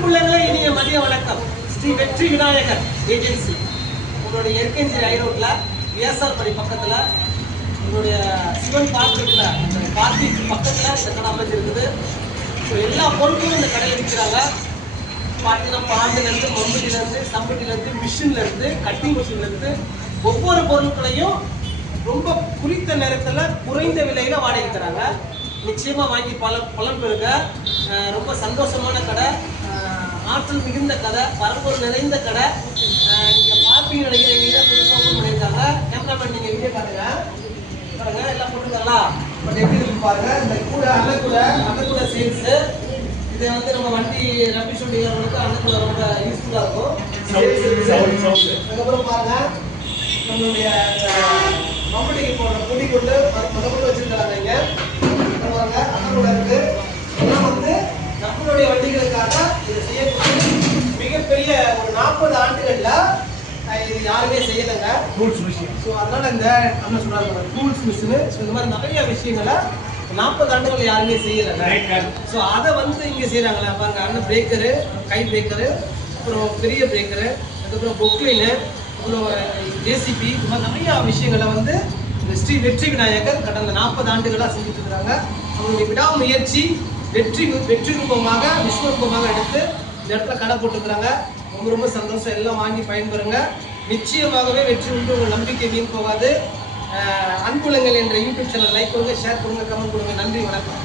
அன்புள்ளங்களே இனிய மதிய வணக்கம். ஸ்ரீ வெற்றி விநாயகர் ஏஜென்சி உங்களுடைய எர்கெஞ்சி ரோட்ல விஎஸ்ஆர் படி பக்கத்துல உங்களுடைய சிவன் பார்க் இருக்குல்ல, அந்த பார்க்கிற்கு பக்கத்துல இந்த கடை அமைஞ்சிருக்குது. ஸோ எல்லா பொருட்களும் இந்த கடையில் விற்கிறாங்க. பார்த்தீங்கன்னா பாண்டிலேருந்து, மம்பட்டிலேருந்து, சம்பட்டிலேருந்து, மிஷின்லேருந்து, கட்டிங் மிஷின்லேருந்து ஒவ்வொரு பொருட்களையும் ரொம்ப குறித்த நேரத்தில் குறைந்த விலையில் வாடகை தராங்க. நிச்சயமாக வாங்கி பலன் பெறுங்க. ரொம்ப சந்தோஷமான கடை, ஆற்றல் மிகுந்த கடை, பரம்பொருள் நிறைந்த கடை. நீங்கள் பார்ப்பீங்க நினைக்கிறேன். எங்கள் தான் புதுசாக ஓப்பன் பண்ணியிருக்காங்க. கேமராமேன் நீங்கள் வீடியோ பாருங்க எல்லாம் போட்டுருக்காங்களா? பட் எப்படி இருக்கு பாருங்க. இந்த கூட அன்னக்கூட சேல்ஸு. இதை வந்து நம்ம வண்டி ரபிஷ் வண்டிகளுக்கு அன்னக்கூட ரொம்ப யூஸ்ஃபுல்லாக இருக்கும். அதுக்கப்புறம் பாருங்க நம்மளுடைய மம்பட்டிக்கு போடுற பொடி கொண்டு முதல்ல வச்சுருக்காங்க. இங்கே பாருங்க அன்னக்கூட இருக்கு. இதெல்லாம் வந்து நம்மளுடைய வண்டிகளுக்காக இது செய்யக்கூடிய மிகப்பெரிய ஒரு 40 ஆண்டுகளில் இது யாருமே செய்யலைங்க. Tools machine. ஸோ அதனால இந்த அண்ணன் சொல்றாங்க டூல்ஸ் மிஷினு. ஸோ இந்த மாதிரி நிறைய விஷயங்களை 40 ஆண்டுகள் யாருமே செய்யலைங்க. ஸோ அதை வந்து இங்கே செய்கிறாங்களா பாருங்க. அண்ணன் பிரேக்கரு, கை பிரேக்கரு, அப்புறம் பெரிய பிரேக்கரு, அதுக்கப்புறம் பொக்லைனு, அப்புறம் ஜேசிபி, இந்த மாதிரி நிறையா விஷயங்களை வந்து ஸ்ரீ வெற்றி விநாயகர் கடந்த 40 ஆண்டுகளாக செஞ்சுட்டு இருக்கிறாங்க. அவங்களுடைய விடாமுயற்சி வெற்றி ரூபமாக விஸ்வரூபமாக எடுத்து இந்த இடத்துல கடை போட்டுக்கிறாங்க. ரொம்ப ரொம்ப சந்தோஷம். எல்லாம் வாங்கி பயன்பெறுங்க. நிச்சயமாகவே வெற்றி உண்டு. உங்கள் நம்பிக்கை வீண் போகாது. அன்புலங்கள் என்ற யூடியூப் சேனல் லைக் கொடுங்க, ஷேர் கொடுங்க, கமெண்ட் கொடுங்க. நன்றி, வணக்கம்.